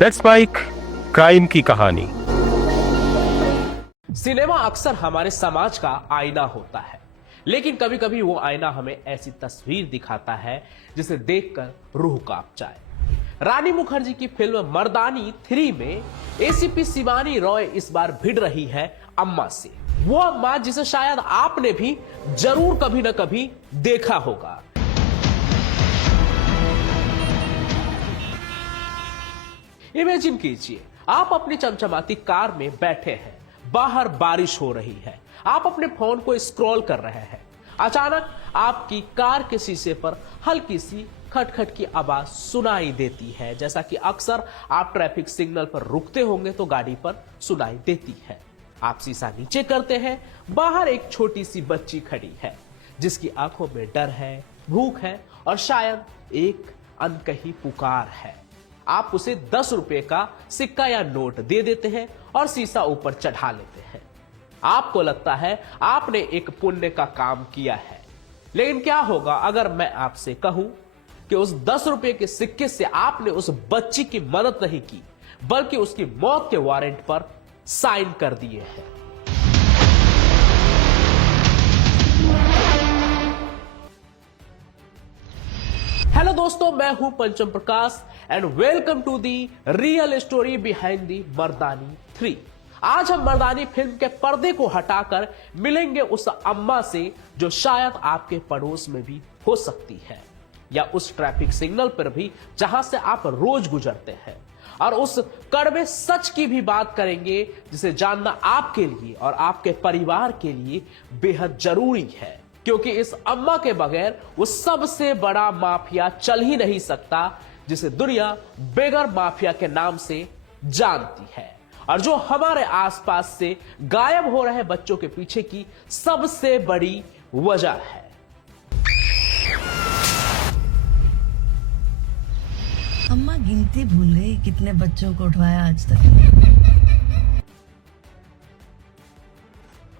Let's spike crime की कहानी। Cinema अक्सर हमारे समाज का आईना होता है, लेकिन कभी कभी वो आईना हमें ऐसी तस्वीर दिखाता है जिसे देखकर रूह कांप जाए। रानी मुखर्जी की फिल्म मर्दानी 3 में एसीपी शिवानी रॉय इस बार भिड़ रही है अम्मा से। वो अम्मा जिसे शायद आपने भी जरूर कभी ना कभी देखा होगा। इमेजिन कीजिए, आप अपनी चमचमाती कार में बैठे हैं, बाहर बारिश हो रही है, आप अपने फोन को स्क्रॉल कर रहे हैं। अचानक आपकी कार के शीशे पर हल्की सी खटखट की आवाज सुनाई देती है, जैसा कि अक्सर आप ट्रैफिक सिग्नल पर रुकते होंगे तो गाड़ी पर सुनाई देती है। आप शीशा नीचे करते हैं, बाहर एक छोटी सी बच्ची खड़ी है जिसकी आंखों में डर है, भूख है और शायद एक अनकही पुकार है। आप उसे 10 रुपए का सिक्का या नोट दे देते हैं और शीशा ऊपर चढ़ा लेते हैं। आपको लगता है आपने एक पुण्य का काम किया है, लेकिन क्या होगा अगर मैं आपसे कहूं कि उस 10 रुपए के सिक्के से आपने उस बच्ची की मदद नहीं की, बल्कि उसकी मौत के वारंट पर साइन कर दिए हैं। हेलो दोस्तों, मैं हूं Pancham Prakash and welcome to the real story behind the Mardaani 3। आज हम मर्दानी फिल्म के पर्दे को हटाकर मिलेंगे उस अम्मा से जो शायद आपके पड़ोस में भी हो सकती है, या उस ट्रैफिक सिग्नल पर भी जहां से आप रोज गुजरते हैं, और उस कड़वे सच की भी बात करेंगे जिसे जानना आपके लिए और आपके परिवार के लिए बेहद जरूरी है, क्योंकि इस अम्मा के बगैर वो सबसे बड़ा माफिया चल ही नहीं सकता जिसे दुनिया बेगर माफिया के नाम से जानती है, और जो हमारे आसपास से गायब हो रहे बच्चों के पीछे की सबसे बड़ी वजह है। अम्मा गिनती भूल गई कितने बच्चों को उठवाया आज तक।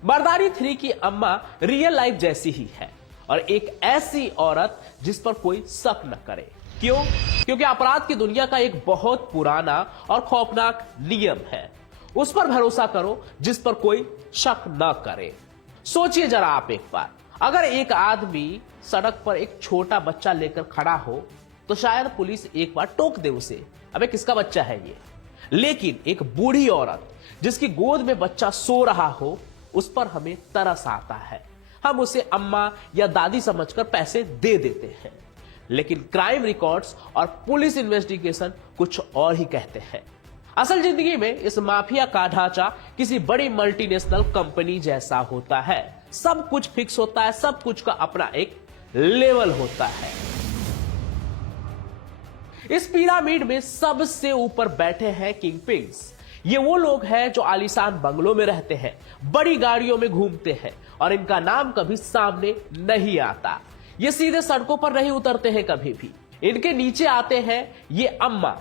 मर्दानी 3 की अम्मा रियल लाइफ जैसी ही है, और एक ऐसी औरत जिस पर कोई शक न करे। क्यों? क्योंकि अपराध की दुनिया का एक बहुत पुराना और खौफनाक नियम है, उस पर भरोसा करो जिस पर कोई शक न करे। सोचिए जरा आप एक बार, अगर एक आदमी सड़क पर एक छोटा बच्चा लेकर खड़ा हो तो शायद पुलिस एक बार टोक दे उसे, अबे किसका बच्चा है ये। लेकिन एक बूढ़ी औरत जिसकी गोद में बच्चा सो रहा हो, उस पर हमें तरस आता है, हम उसे अम्मा या दादी समझकर पैसे दे देते हैं। लेकिन क्राइम रिकॉर्ड्स और पुलिस इन्वेस्टिगेशन कुछ और ही कहते हैं। असल जिंदगी में इस माफिया का ढांचा किसी बड़ी मल्टीनेशनल कंपनी जैसा होता है। सब कुछ फिक्स होता है, सब कुछ का अपना एक लेवल होता है। इस पिरामिड में सबसे ऊपर बैठे हैं किंग पिंग्स। ये वो लोग हैं जो आलीशान बंगलों में रहते हैं, बड़ी गाड़ियों में घूमते हैं, और इनका नाम कभी सामने नहीं आता। ये सीधे सड़कों पर नहीं उतरते हैं कभी भी। इनके नीचे आते हैं ये अम्मा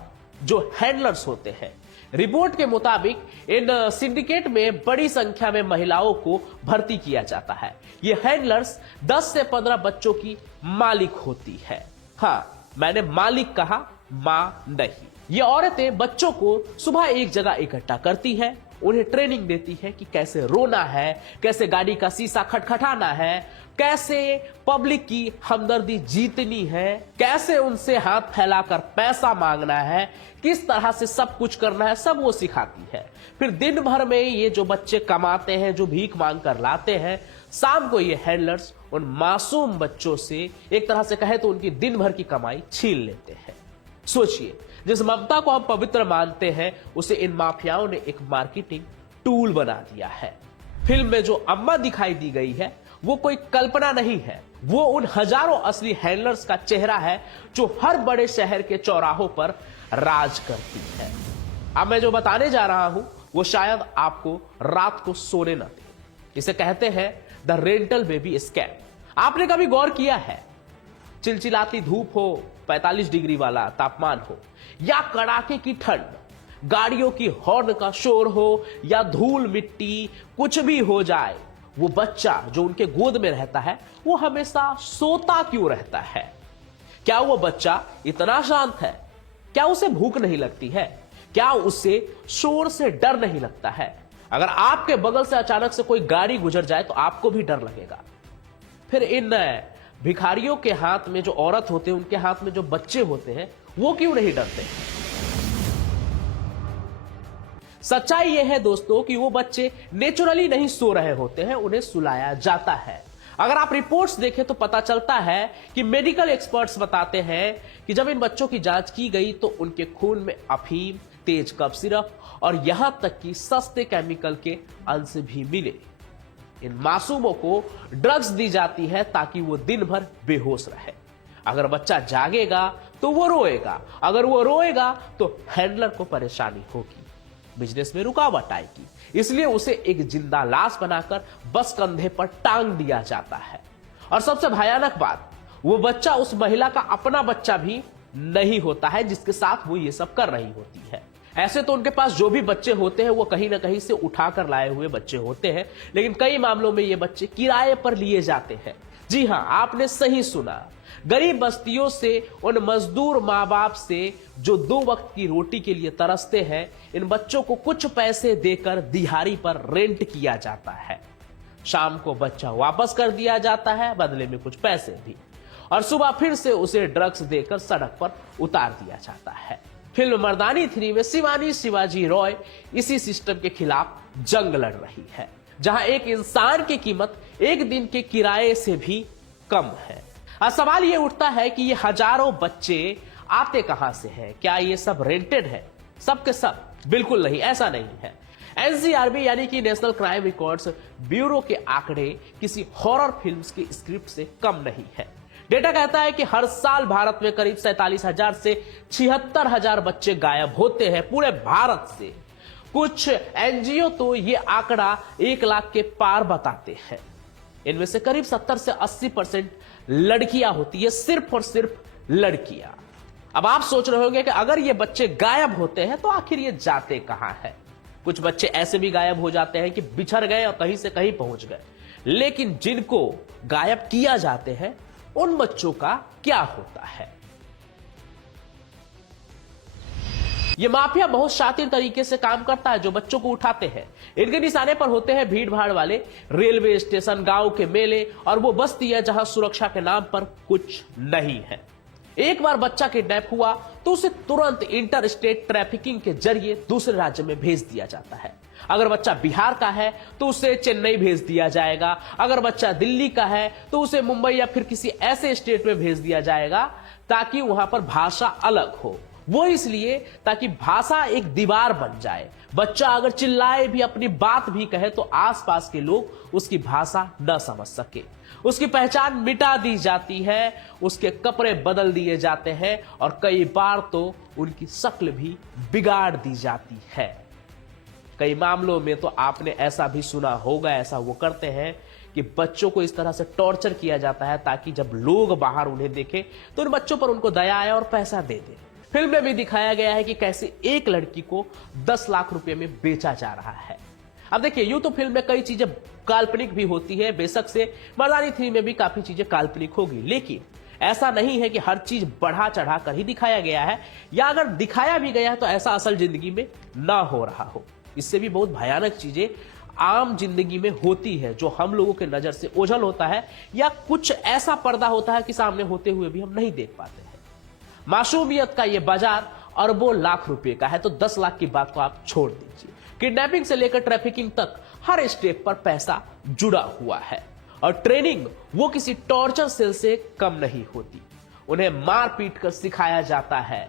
जो हैंडलर्स होते हैं। रिपोर्ट के मुताबिक इन सिंडिकेट में बड़ी संख्या में महिलाओं को भर्ती किया जाता है। ये हैंडलर्स 10 से 15 बच्चों की मालिक होती है। हाँ, मैंने मालिक कहा, मां नहीं। ये औरतें बच्चों को सुबह एक जगह इकट्ठा करती है, उन्हें ट्रेनिंग देती है कि कैसे रोना है, कैसे गाड़ी का शीशा खटखटाना है, कैसे पब्लिक की हमदर्दी जीतनी है, कैसे उनसे हाथ फैलाकर पैसा मांगना है, किस तरह से सब कुछ करना है, सब वो सिखाती है। फिर दिन भर में ये जो बच्चे कमाते हैं, जो भीख मांग कर लाते हैं, शाम को ये हैंडलर्स उन मासूम बच्चों से एक तरह से कहे तो उनकी दिन भर की कमाई छीन लेते हैं। सोचिए, जिस ममता को हम पवित्र मानते हैं, उसे इन माफियाओं ने एक मार्केटिंग टूल बना दिया है। फिल्म में जो अम्मा दिखाई दी गई है वो कोई कल्पना नहीं है, वो उन हजारों असली हैंडलर्स का चेहरा है जो हर बड़े शहर के चौराहों पर राज करती है। अब मैं जो बताने जा रहा हूं वो शायद आपको रात को सोने न दे। इसे कहते हैं द रेंटल बेबी स्कैम। आपने कभी गौर किया है, चिलचिलाती धूप हो, 45 डिग्री वाला तापमान हो, या कड़ाके की ठंड, गाड़ियों की हॉर्न का शोर हो, या धूल मिट्टी कुछ भी हो जाए, वो बच्चा जो उनके गोद में रहता है वो हमेशा सोता क्यों रहता है? क्या वो बच्चा इतना शांत है? क्या उसे भूख नहीं लगती है? क्या उससे शोर से डर नहीं लगता है? अगर आपके बगल से अचानक से कोई गाड़ी गुजर जाए तो आपको भी डर लगेगा। फिर इन भिखारियों के हाथ में जो औरत होते हैं, उनके हाथ में जो बच्चे होते हैं, वो क्यों नहीं डरते? सच्चाई यह है दोस्तों कि वो बच्चे नेचुरली नहीं सो रहे होते हैं, उन्हें सुलाया जाता है। अगर आप रिपोर्ट्स देखें तो पता चलता है कि मेडिकल एक्सपर्ट्स बताते हैं कि जब इन बच्चों की जांच की गई तो उनके खून में अफीम, तेज कफ सिरप और यहां तक कि सस्ते केमिकल के अंश भी मिले। इन मासूमों को ड्रग्स दी जाती है ताकि वो दिन भर बेहोश रहे। अगर बच्चा जागेगा तो वो रोएगा, अगर वो रोएगा तो हैंडलर को परेशानी होगी, बिजनेस में रुकावट आएगी, इसलिए उसे एक जिंदा लाश बनाकर बस कंधे पर टांग दिया जाता है। और सबसे भयानक बात, वो बच्चा उस महिला का अपना बच्चा भी नहीं होता है जिसके साथ वो ये सब कर रही होती है। ऐसे तो उनके पास जो भी बच्चे होते हैं वो कहीं ना कहीं से उठाकर लाए हुए बच्चे होते हैं, लेकिन कई मामलों में ये बच्चे किराए पर लिए जाते हैं। जी हां, आपने सही सुना, गरीब बस्तियों से उन मजदूर माँ बाप से जो 2 वक्त की रोटी के लिए तरसते हैं, इन बच्चों को कुछ पैसे देकर दिहाड़ी पर रेंट किया जाता है। शाम को बच्चा वापस कर दिया जाता है, बदले में कुछ पैसे भी, और सुबह फिर से उसे ड्रग्स देकर सड़क पर उतार दिया जाता है। फिल्म मर्दानी 3 में शिवानी शिवाजी रॉय इसी सिस्टम के खिलाफ जंग लड़ रही है, जहां एक इंसान की कीमत एक दिन के किराए से भी कम है। अब सवाल यह उठता है कि ये हजारों बच्चे आते कहां से हैं? क्या ये सब रेंटेड है? सब के सब? बिल्कुल नहीं, ऐसा नहीं है। एनसीआरबी यानी कि नेशनल क्राइम रिकॉर्ड्स ब्यूरो के आंकड़े किसी हॉरर फिल्म्स की स्क्रिप्ट से कम नहीं है। डेटा कहता है कि हर साल भारत में करीब 47,000 से 76,000 बच्चे गायब होते हैं पूरे भारत से। कुछ एनजीओ तो ये आंकड़ा 1 लाख के पार बताते हैं। इनमें से करीब 70 से 80% लड़कियां होती है, सिर्फ और सिर्फ लड़कियां। अब आप सोच रहे होंगे कि अगर ये बच्चे गायब होते हैं तो आखिर ये जाते कहां हैं? कुछ बच्चे ऐसे भी गायब हो जाते हैं कि बिछड़ गए और कहीं से कहीं पहुंच गए, लेकिन जिनको गायब किया जाते हैं उन बच्चों का क्या होता है? ये माफिया बहुत शातिर तरीके से काम करता है। जो बच्चों को उठाते हैं, इनके निशाने पर होते हैं भीड़ भाड़ वाले रेलवे स्टेशन, गांव के मेले और वो बस्तियां जहां सुरक्षा के नाम पर कुछ नहीं है। एक बार बच्चा किडनैप हुआ तो उसे तुरंत इंटर स्टेट ट्रैफिकिंग के जरिए दूसरे राज्य में भेज दिया जाता है। अगर बच्चा बिहार का है तो उसे चेन्नई भेज दिया जाएगा, अगर बच्चा दिल्ली का है तो उसे मुंबई या फिर किसी ऐसे स्टेट में भेज दिया जाएगा ताकि वहां पर भाषा अलग हो। वो इसलिए ताकि भाषा एक दीवार बन जाए। बच्चा अगर चिल्लाए भी, अपनी बात भी कहे तो आसपास के लोग उसकी भाषा न समझ सके। उसकी पहचान मिटा दी जाती है, उसके कपड़े बदल दिए जाते हैं और कई बार तो उनकी शक्ल भी बिगाड़ दी जाती है। कई मामलों में तो आपने ऐसा भी सुना होगा, ऐसा वो करते हैं कि बच्चों को इस तरह से टॉर्चर किया जाता है ताकि जब लोग बाहर उन्हें देखें तो उन बच्चों पर उनको दया आए और पैसा दे दे। फिल्म में भी दिखाया गया है कि कैसे एक लड़की को 10 लाख रुपए में बेचा जा रहा है। अब देखिए, यूं तो फिल्म में कई चीजें काल्पनिक भी होती है, बेशक से मर्दानी 3 में भी काफी चीजें काल्पनिक होगी, लेकिन ऐसा नहीं है कि हर चीज बढ़ा चढ़ा कर ही दिखाया गया है, या अगर दिखाया भी गया है तो ऐसा असल जिंदगी में ना हो रहा हो। इससे भी बहुत भयानक चीजें आम जिंदगी में होती है जो हम लोगों के नजर से ओझल होता है, या कुछ ऐसा पर्दा होता है कि सामने होते हुए भी हम नहीं देख पाते हैं। मासूमियत का ये बाजार अरबों लाख रुपए का है, तो 10 लाख की बात को आप छोड़ दीजिए। किडनैपिंग से लेकर ट्रैफिकिंग तक हर स्टेप पर पैसा जुड़ा हुआ है, और ट्रेनिंग वो किसी टॉर्चर सेल से कम नहीं होती। उन्हें मार पीट कर सिखाया जाता है,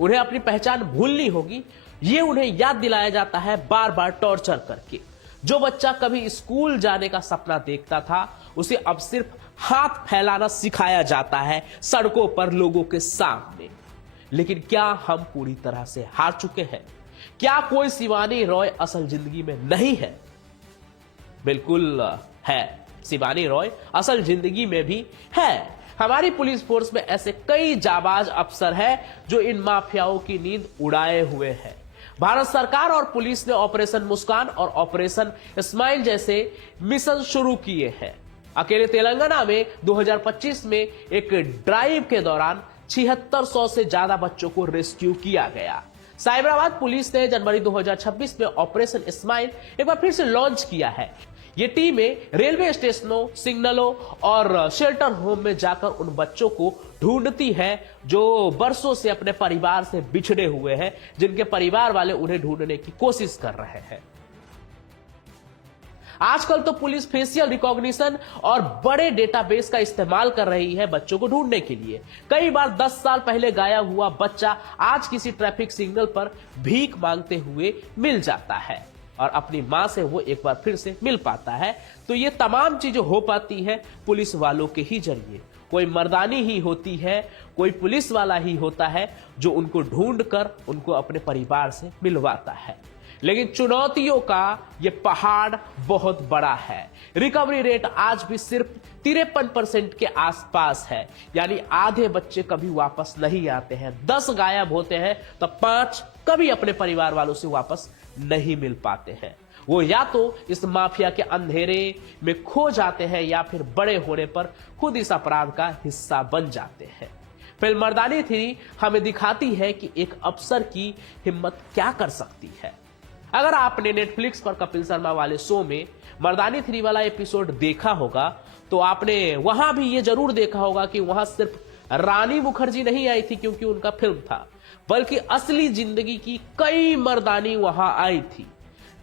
उन्हें अपनी पहचान भूलनी होगी ये उन्हें याद दिलाया जाता है बार बार टॉर्चर करके। जो बच्चा कभी स्कूल जाने का सपना देखता था उसे अब सिर्फ हाथ फैलाना सिखाया जाता है सड़कों पर लोगों के सामने। लेकिन क्या हम पूरी तरह से हार चुके हैं? क्या कोई शिवानी रॉय असल जिंदगी में नहीं है? बिल्कुल है, शिवानी रॉय असल जिंदगी में भी है। हमारी पुलिस फोर्स में ऐसे कई जाबाज अफसर हैं जो इन माफियाओं की नींद उड़ाए हुए हैं। भारत सरकार और पुलिस ने ऑपरेशन मुस्कान और ऑपरेशन स्माइल जैसे मिशन शुरू किए हैं। अकेले तेलंगाना में 2025 में एक ड्राइव के दौरान 7600 से ज्यादा बच्चों को रेस्क्यू किया गया। साइबराबाद पुलिस ने जनवरी 2026 में ऑपरेशन स्माइल एक बार फिर से लॉन्च किया है। ये टीमें रेलवे स्टेशनों, सिग्नलों और शेल्टर होम में जाकर उन बच्चों को ढूंढती है जो बरसों से अपने परिवार से बिछड़े हुए हैं, जिनके परिवार वाले उन्हें ढूंढने की कोशिश कर रहे हैं। आजकल तो पुलिस फेशियल रिकॉग्निशन और बड़े डेटाबेस का इस्तेमाल कर रही है बच्चों को ढूंढने के लिए। कई बार 10 साल पहले गायब हुआ बच्चा आज किसी ट्रैफिक सिग्नल पर भीख मांगते हुए मिल जाता है और अपनी मां से वो एक बार फिर से मिल पाता है। तो ये तमाम चीजें हो पाती है पुलिस वालों के ही जरिए। कोई मर्दानी ही होती है, कोई पुलिस वाला ही होता है जो उनको ढूंढकर उनको अपने परिवार से मिलवाता है। लेकिन चुनौतियों का ये पहाड़ बहुत बड़ा है। रिकवरी रेट आज भी सिर्फ 53% के आसपास है, यानी आधे बच्चे कभी वापस नहीं आते हैं। 10 गायब होते हैं तो 5 कभी अपने परिवार वालों से वापस नहीं मिल पाते हैं। वो या तो इस माफिया के अंधेरे में खो जाते हैं या फिर बड़े होने पर खुद इस अपराध का हिस्सा बन जाते हैं। फिल्म मर्दानी 3 हमें दिखाती है कि एक अफसर की हिम्मत क्या कर सकती है। अगर आपने नेटफ्लिक्स पर कपिल शर्मा वाले शो में मर्दानी 3 वाला एपिसोड देखा होगा तो आपने वहां भी ये जरूर देखा होगा कि वहां सिर्फ रानी मुखर्जी नहीं आई थी क्योंकि उनका फिल्म था, बल्कि असली जिंदगी की कई मर्दानी वहां आई थी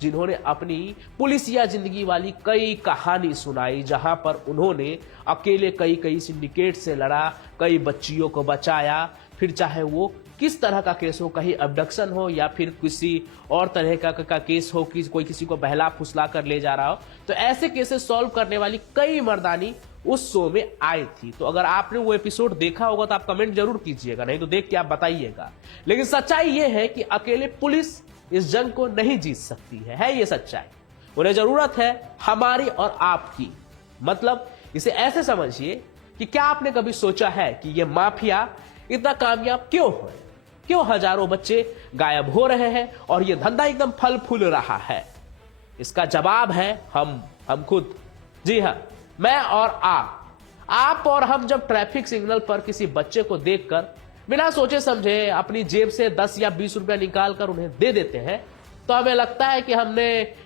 जिन्होंने अपनी पुलिसिया जिंदगी वाली कई कहानी सुनाई, जहां पर उन्होंने अकेले कई सिंडिकेट से लड़ा, कई बच्चियों को बचाया, फिर चाहे वो किस तरह का केस हो, कहीं अबडक्शन हो या फिर किसी और तरह का केस हो कि कोई किसी को बहला फुसला कर ले जा रहा हो। तो ऐसे केसेस सॉल्व करने वाली कई मर्दानी उस शो में आई थी। तो अगर आपने वो एपिसोड देखा होगा तो आप कमेंट जरूर कीजिएगा, नहीं तो देख के आप बताइएगा। लेकिन सच्चाई ये है कि अकेले पुलिस इस जंग को नहीं जीत सकती है ये सच्चाई। उन्हें जरूरत है हमारी और आपकी। मतलब इसे ऐसे समझिए कि क्या आपने कभी सोचा है कि ये माफिया इतना कामयाब क्यों है, क्यों हजारों बच्चे गायब हो रहे हैं और ये धंधा एकदम फल फूल रहा है? इसका जवाब है हम खुद। जी हां, मैं और आप और हम जब ट्रैफिक सिग्नल पर किसी बच्चे को देखकर बिना सोचे समझे अपनी जेब से 10 या 20 रुपया निकाल कर उन्हें दे देते हैं तो हमें लगता है कि हमने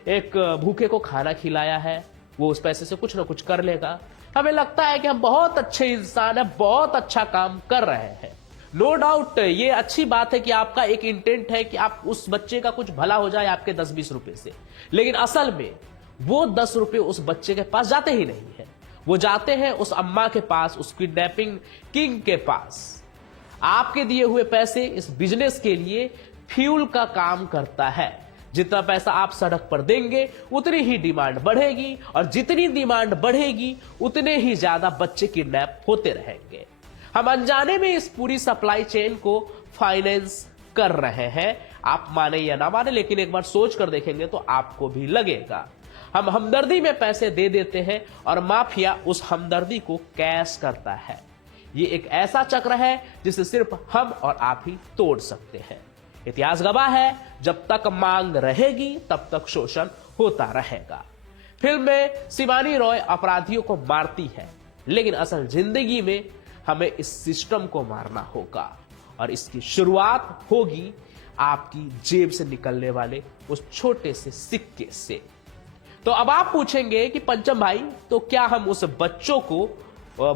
एक भूखे को खाना खिलाया है, वो उस पैसे से कुछ ना कुछ कर लेगा। हमें लगता है कि हम बहुत अच्छे इंसान हैं, बहुत अच्छा काम कर रहे हैं। नो डाउट ये अच्छी बात है कि आपका एक इंटेंट है कि आप उस बच्चे का कुछ भला हो जाए आपके 10-20 रुपए से, लेकिन असल में वो 10 रुपए उस बच्चे के पास जाते ही नहीं है। वो जाते हैं उस अम्मा के पास, उस किडनैपिंग किंग के पास। आपके दिए हुए पैसे इस बिजनेस के लिए फ्यूल का काम करता है। जितना पैसा आप सड़क पर देंगे उतनी ही डिमांड बढ़ेगी और जितनी डिमांड बढ़ेगी उतने ही ज्यादा बच्चे किडनैप होते रहेंगे। हम अनजाने में इस पूरी सप्लाई चेन को फाइनेंस कर रहे हैं। आप माने या ना माने, लेकिन एक बार सोच कर देखेंगे तो आपको भी लगेगा। हम हमदर्दी में पैसे दे देते हैं और माफिया उस हमदर्दी को कैश करता है। ये एक ऐसा चक्र है जिसे सिर्फ हम और आप ही तोड़ सकते हैं। इतिहास गवाह है, जब तक मांग रहेगी तब तक शोषण होता रहेगा। फिल्म में शिवानी रॉय अपराधियों को मारती है, लेकिन असल जिंदगी में हमें इस सिस्टम को मारना होगा और इसकी शुरुआत होगी आपकी जेब से निकलने वाले उस छोटे से सिक्के से। तो अब आप पूछेंगे कि पंचम भाई, तो क्या हम उस बच्चों को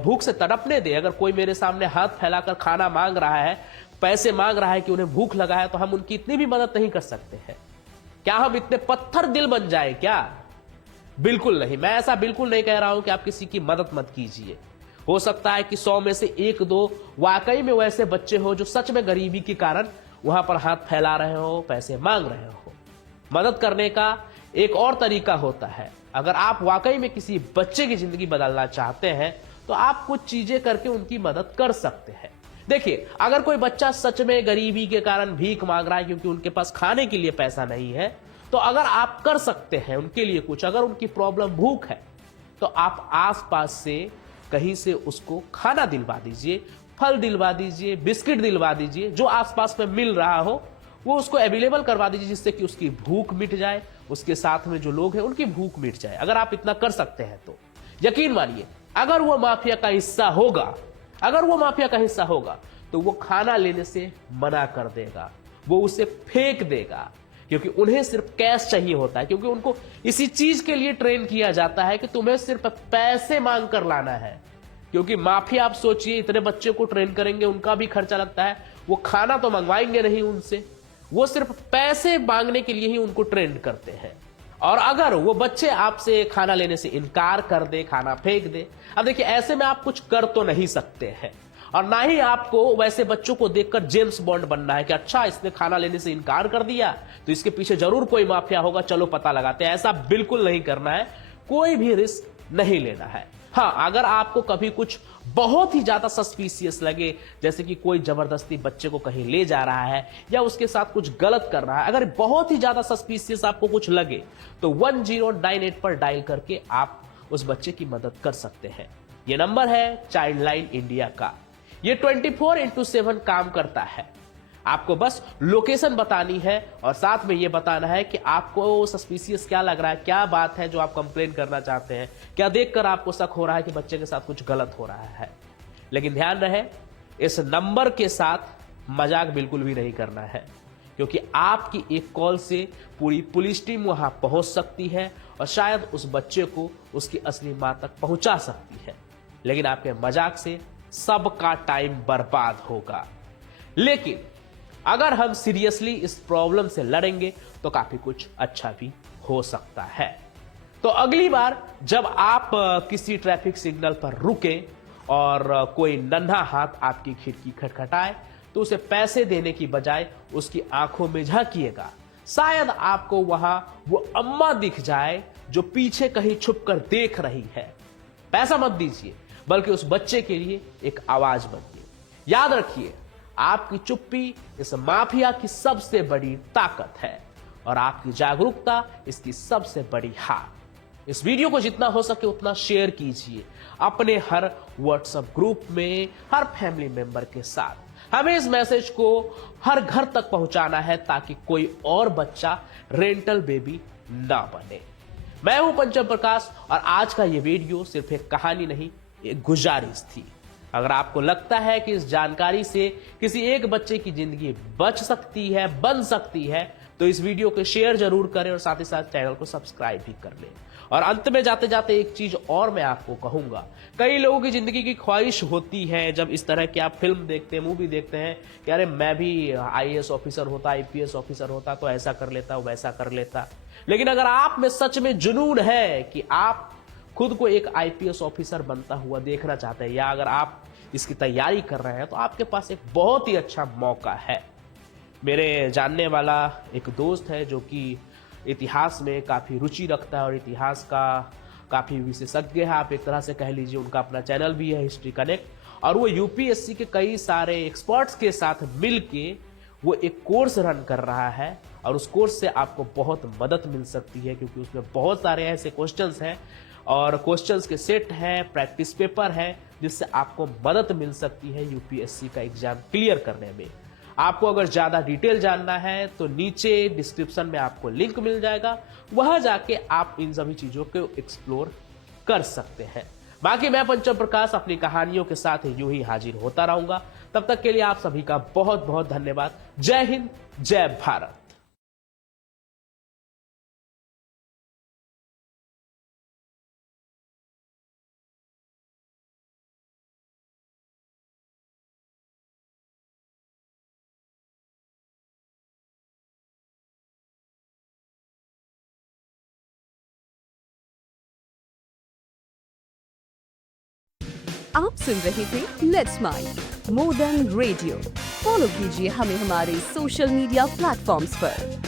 भूख से तड़पने दे? अगर कोई मेरे सामने हाथ फैलाकर खाना मांग रहा है, पैसे मांग रहा है कि उन्हें भूख लगा है, तो हम उनकी इतनी भी मदद नहीं कर सकते हैं? क्या हम इतने पत्थर दिल बन जाए क्या? बिल्कुल नहीं। मैं ऐसा बिल्कुल नहीं कह रहा हूं कि आप किसी की मदद मत कीजिए। हो सकता है कि 100 में से 1-2 वाकई में वैसे बच्चे हो जो सच में गरीबी के कारण वहां पर हाथ फैला रहे हो, पैसे मांग रहे हो। मदद करने का एक और तरीका होता है। अगर आप वाकई में किसी बच्चे की जिंदगी बदलना चाहते हैं तो आप कुछ चीजें करके उनकी मदद कर सकते हैं। देखिए, अगर कोई बच्चा सच में गरीबी के कारण भीख मांग रहा है क्योंकि उनके पास खाने के लिए पैसा नहीं है, तो अगर आप कर सकते हैं उनके लिए कुछ, अगर उनकी प्रॉब्लम भूख है, तो आप आसपास से कहीं से उसको खाना दिलवा दीजिए, फल दिलवा दीजिए, बिस्किट दिलवा दीजिए, जो आसपास में मिल रहा हो वो उसको अवेलेबल करवा दीजिए, जिससे कि उसकी भूख मिट जाए, उसके साथ में जो लोग हैं उनकी भूख मिट जाए। अगर आप इतना कर सकते हैं तो यकीन मानिए, अगर वो माफिया का हिस्सा होगा, तो वो खाना लेने से मना कर देगा, वो उसे फेंक देगा, क्योंकि उन्हें सिर्फ कैश चाहिए होता है, क्योंकि उनको इसी चीज के लिए ट्रेन किया जाता है कि तुम्हें सिर्फ पैसे मांग कर लाना है। क्योंकि माफिया, आप सोचिए, इतने बच्चे को ट्रेन करेंगे, उनका भी खर्चा लगता है, वो खाना तो मंगवाएंगे नहीं उनसे, वो सिर्फ पैसे मांगने के लिए ही उनको ट्रेंड करते हैं। और अगर वो बच्चे आपसे खाना लेने से इनकार कर दे, खाना फेंक दे, अब देखिए ऐसे में आप कुछ कर तो नहीं सकते हैं, और ना ही आपको वैसे बच्चों को देखकर जेम्स बॉन्ड बनना है कि अच्छा इसने खाना लेने से इनकार कर दिया तो इसके पीछे जरूर कोई माफिया होगा, चलो पता लगाते हैं। ऐसा बिल्कुल नहीं करना है, कोई भी रिस्क नहीं लेना है। हाँ, अगर आपको कभी कुछ बहुत ही ज्यादा सस्पिशियस लगे, जैसे कि कोई जबरदस्ती बच्चे को कहीं ले जा रहा है या उसके साथ कुछ गलत कर रहा है, अगर बहुत ही ज्यादा सस्पिशियस आपको कुछ लगे तो 1098 पर डायल करके आप उस बच्चे की मदद कर सकते हैं। यह नंबर है चाइल्डलाइन इंडिया का। ये 24/7 काम करता है। आपको बस लोकेशन बतानी है और साथ में ये बताना है कि आपको सस्पिशियस क्या लग रहा है, क्या बात है जो आप कंप्लेन करना चाहते हैं, क्या देखकर आपको शक हो रहा है कि बच्चे के साथ कुछ गलत हो रहा है। लेकिन ध्यान रहे, इस नंबर के साथ मजाक बिल्कुल भी नहीं करना है, क्योंकि आपकी एक कॉल से पूरी पुलिस टीम वहां पहुंच सकती है और शायद उस बच्चे को उसकी असली मां तक पहुंचा सकती है। लेकिन आपके मजाक से सबका टाइम बर्बाद होगा। लेकिन अगर हम सीरियसली इस प्रॉब्लम से लड़ेंगे तो काफी कुछ अच्छा भी हो सकता है। तो अगली बार जब आप किसी ट्रैफिक सिग्नल पर रुके और कोई नन्हा हाथ आपकी खिड़की खटखटाए तो उसे पैसे देने की बजाय उसकी आंखों में झांकिएगा। शायद आपको वहां वो अम्मा दिख जाए जो पीछे कहीं छुपकर देख रही है। पैसा मत दीजिए, बल्कि उस बच्चे के लिए एक आवाज बनिए। याद रखिए, आपकी चुप्पी इस माफिया की सबसे बड़ी ताकत है और आपकी जागरूकता इसकी सबसे बड़ी हार। इस वीडियो को जितना हो सके उतना शेयर कीजिए अपने हर व्हाट्सएप ग्रुप में, हर फैमिली मेंबर के साथ। हमें इस मैसेज को हर घर तक पहुंचाना है ताकि कोई और बच्चा रेंटल बेबी ना बने। मैं हूं पंचम प्रकाश और आज का ये वीडियो सिर्फ एक कहानी नहीं, एक गुजारिश थी। अगर आपको लगता है कि इस जानकारी से किसी एक बच्चे की जिंदगी बच सकती है, बन सकती है, तो इस वीडियो को शेयर जरूर करें और साथ ही साथ चैनल को सब्सक्राइब भी कर लें। और अंत में जाते जाते एक चीज और मैं आपको कहूंगा, कई लोगों की जिंदगी की ख्वाहिश होती है जब इस तरह की आप फिल्म देखते हैं, मूवी देखते हैं कि अरे मैं भी IAS ऑफिसर होता, IPS ऑफिसर होता तो ऐसा कर लेता, वैसा कर लेता। लेकिन अगर आप में सच में जुनून है कि आप खुद को एक IPS ऑफिसर बनता हुआ देखना चाहते हैं या अगर आप इसकी तैयारी कर रहे हैं तो आपके पास एक बहुत ही अच्छा मौका है। मेरे जानने वाला एक दोस्त है जो कि इतिहास में काफ़ी रुचि रखता है और इतिहास का काफ़ी विशेषज्ञ है, आप एक तरह से कह लीजिए। उनका अपना चैनल भी है हिस्ट्री कनेक्ट, और वो UPSC के कई सारे एक्सपर्ट्स के साथ मिलके वो एक कोर्स रन कर रहा है और उस कोर्स से आपको बहुत मदद मिल सकती है, क्योंकि उसमें बहुत सारे ऐसे क्वेश्चंस हैं और क्वेश्चंस के सेट हैं, प्रैक्टिस पेपर है, जिससे आपको मदद मिल सकती है UPSC का एग्जाम क्लियर करने में। आपको अगर ज्यादा डिटेल जानना है तो नीचे डिस्क्रिप्शन में आपको लिंक मिल जाएगा, वहां जाके आप इन सभी चीजों को एक्सप्लोर कर सकते हैं। बाकी मैं पंचम प्रकाश अपनी कहानियों के साथ यूं ही हाजिर होता रहूंगा। तब तक के लिए आप सभी का बहुत बहुत धन्यवाद। जय हिंद, जय भारत। आप सुन रहे थे let's mind more than radio. Follow कीजिए हमें हमारे सोशल मीडिया प्लेटफॉर्म्स पर।